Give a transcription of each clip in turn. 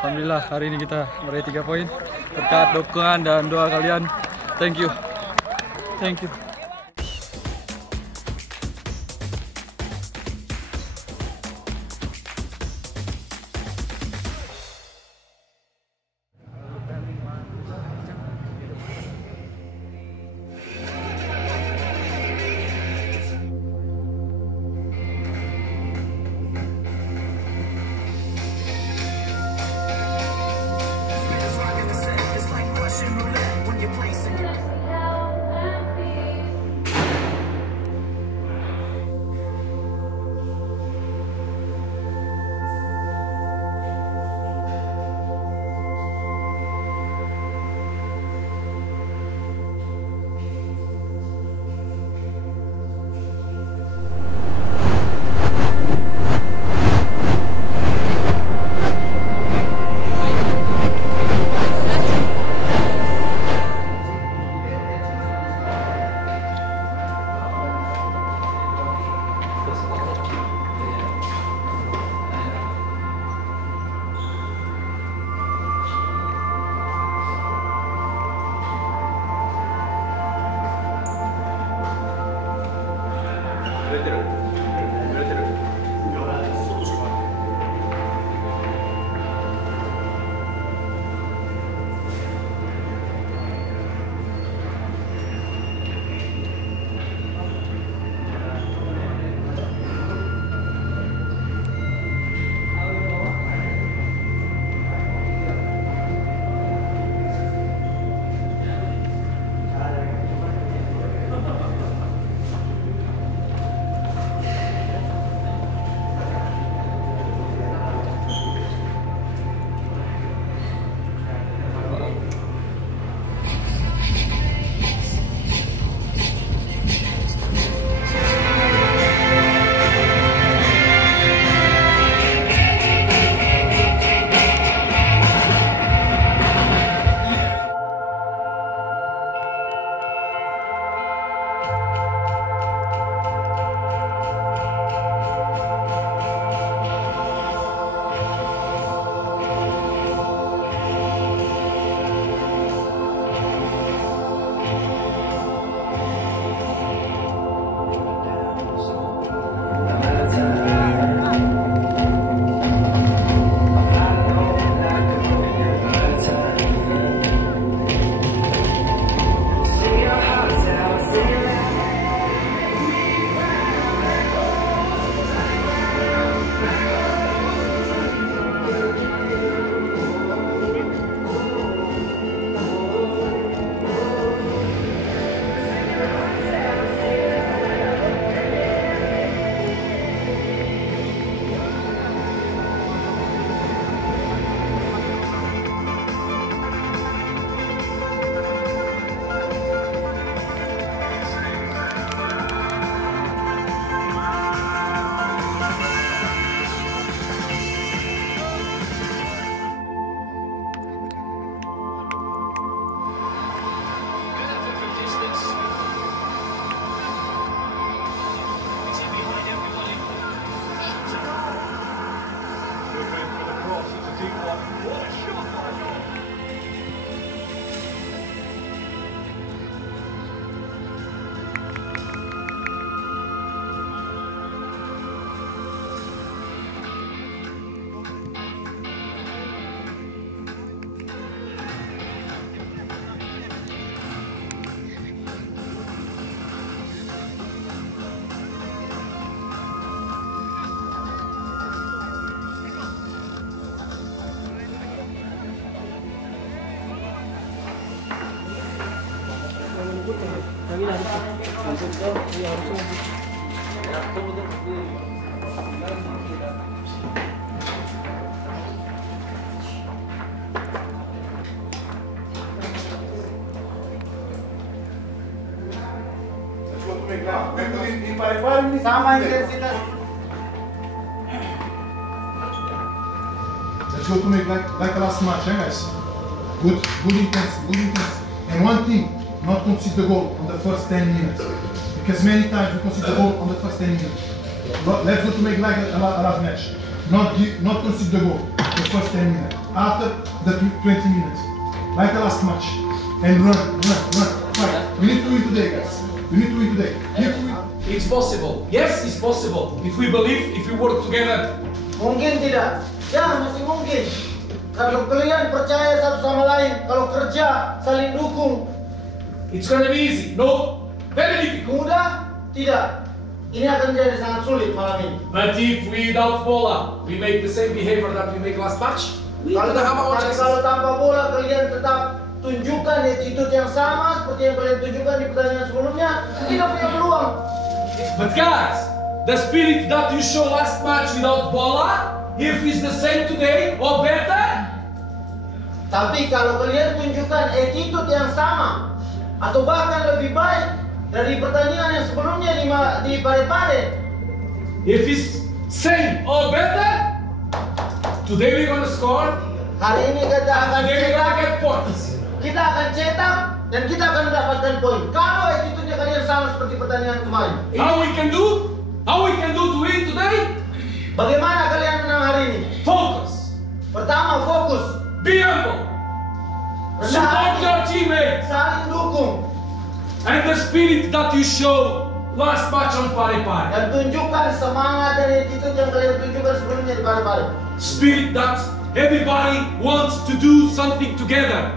Alhamdulillah hari ini kita meraih 3 poin berkat dukungan dan doa kalian. Thank you. Thank you. Sama intensitas. Let's go to make like the last match, guys. Good intense, And one thing, not concede the goal on the first 10 minutes. Because many times we concede the goal on the first 10 minutes. Let's go to make like a last match. Not concede the goal. the first 10 minutes. After the 20 minutes, like the last match, and run, fight. We need to win today, guys. We need to win today. It's possible. Yes, it's possible. If we believe, if we work together. Mungkin tidak. Ya, masih mungkin. Kalau kalian percaya satu sama lain, kalau kerja saling dukung. It's gonna be easy. No, very difficult. Mudah? Tidak. Ini akan jadi sangat sulit malam ini. But if without bola, we make the same behavior that we make last match. Kalau tanpa bola kalian tetap tunjukkan attitude yang sama seperti yang kalian tunjukkan di pertandingan sebelumnya, tidak punya peluang. But guys, the spirit that you show last match without bola, if it's the same today or better. Tapi kalau kalian tunjukkan attitude yang sama atau bahkan lebih baik dari pertandingan yang sebelumnya di Parepare. If it's same or better, today we're gonna score. Hari ini kita akan Today we're gonna cetak, get points. kita akan cetak dan kita akan mendapatkan poin. Kalau attitude-nya kalian sama seperti pertandingan kemarin. How we can do to win today? Bagaimana kalian menang hari ini? Focus. Pertama, fokus. Be humble. Support your teammates. Saling dukung. And the spirit that you show last match on Parepare. Dan tunjukkan semangat dan attitude yang kalian tunjukkan sebelumnya di Parepare. Spirit that everybody wants to do something together.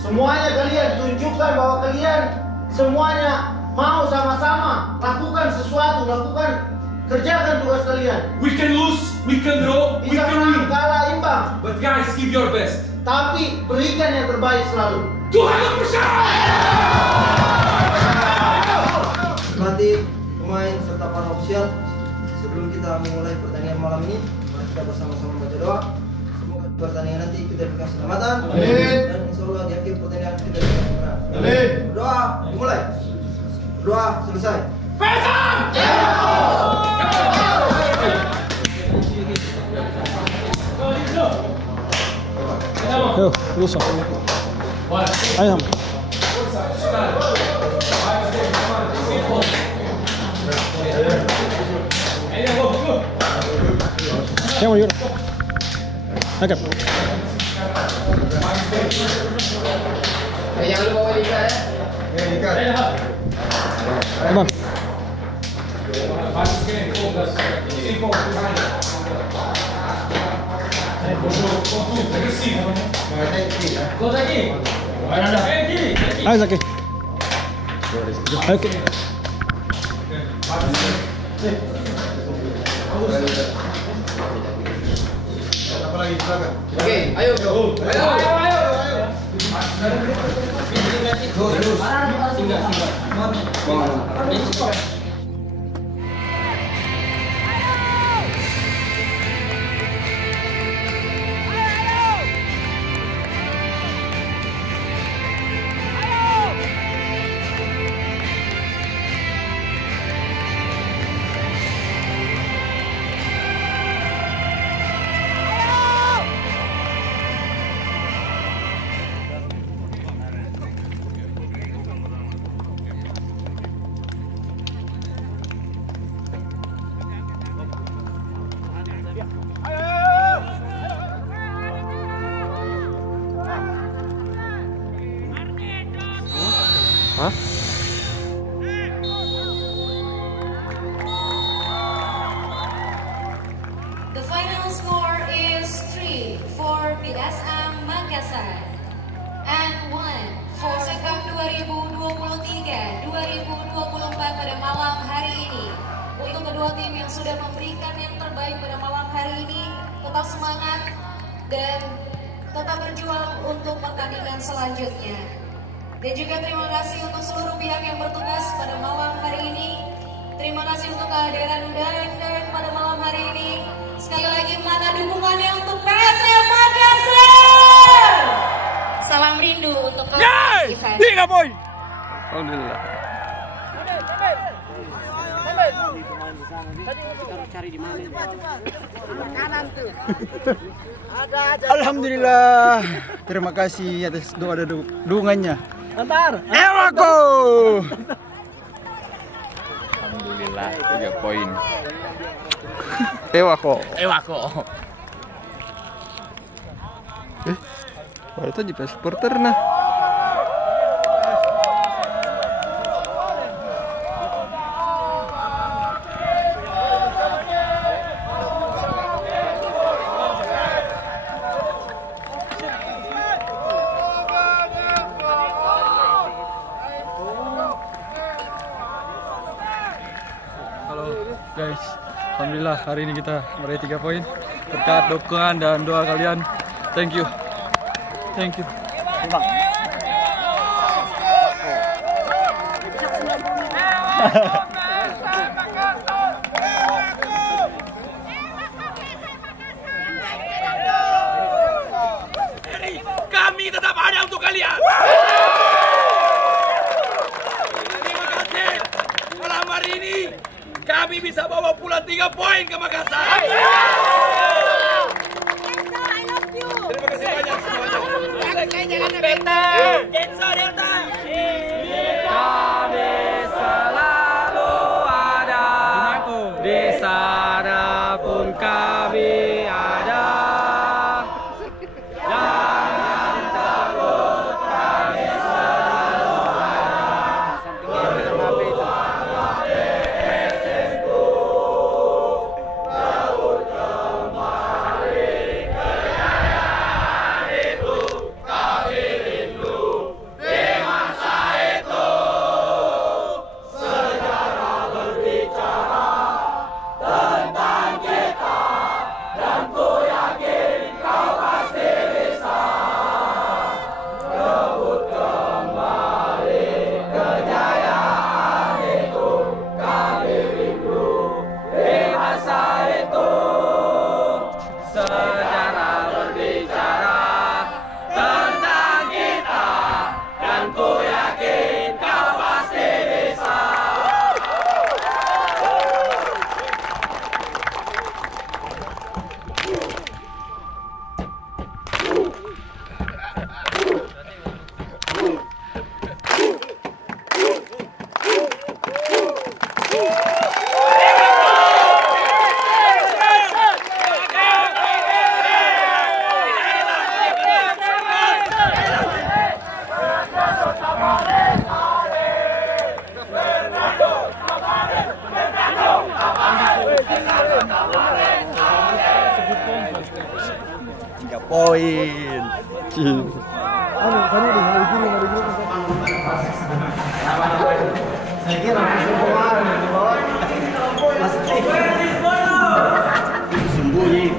Semuanya kalian tunjukkan bahwa kalian semuanya mau sama-sama lakukan sesuatu, kerjakan tugas kalian. We can lose, we can draw, we Bisa can menang, win. kalah, imbang. But guys, give your best. Tapi berikan yang terbaik selalu. 200%! Pelatih, pemain, serta para ofisial, sebelum kita memulai pertandingan malam ini, mari kita bersama-sama baca doa. Semoga di pertandingan nanti kita diberikan keselamatan. Dan insya Allah di akhir pertandingan kita diberikan kemenangan. Berdoa, dimulai. Berdoa, selesai. Ayo, terus. Ayo. Yang mana? Oke. Jangan lupa bawa ikat ya. Teman. Ayo Zaki. Oke. Oke, ayo. Hah? The final score is 3 for PSM Makassar and 1 for Sekam 2023-2024 pada malam hari ini. Untuk kedua tim yang sudah memberikan yang terbaik pada malam hari ini, tetap semangat dan tetap berjuang untuk pertandingan selanjutnya. Dan juga terima kasih untuk seluruh pihak yang bertugas pada malam hari ini. Terima kasih untuk kehadiran dan pada malam hari ini. Sekali lagi, mana dukungannya untuk PSM Makassar? Salam rindu untuk kalian. 3 poin. Alhamdulillah. Alhamdulillah. Terima kasih atas doa dan dukungannya. Ewako. Alhamdulillah 3 poin. Ewako. Itu juga supporter nah. Halo guys, alhamdulillah hari ini kita meraih 3 poin berkat dukungan dan doa kalian. Thank you. Thank you. Kami tetap ada untuk kalian. Terima kasih. Malam hari ini kami bisa bawa pulang 3 poin ke Makassar. Terima kasih banyak semuanya. Kami selalu ada di sana pun kami ada. Jangan takut, kami selalu sejarah berbicara tentang kita, dan ku yakin kau pasti bisa. Poin. Saya kira semua di bawah sembunyi.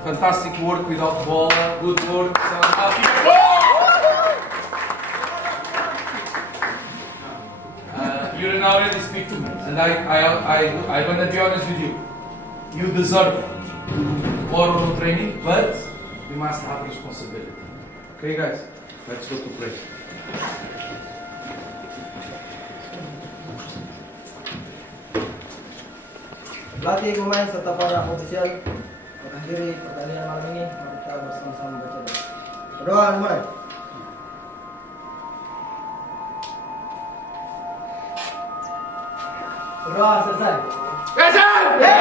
Fantastic work without ball. Good work. You didn't already speak to me, and I'm gonna be honest with you. You deserve more training, but you must have responsibility. Okay, guys, let's go to play. Pelatih, pemain serta para ofisial mengakhiri pertandingan malam ini. Mari kita bersama-sama membaca doa. Berdoa dimulai. Berdoa selesai. Yes, sir!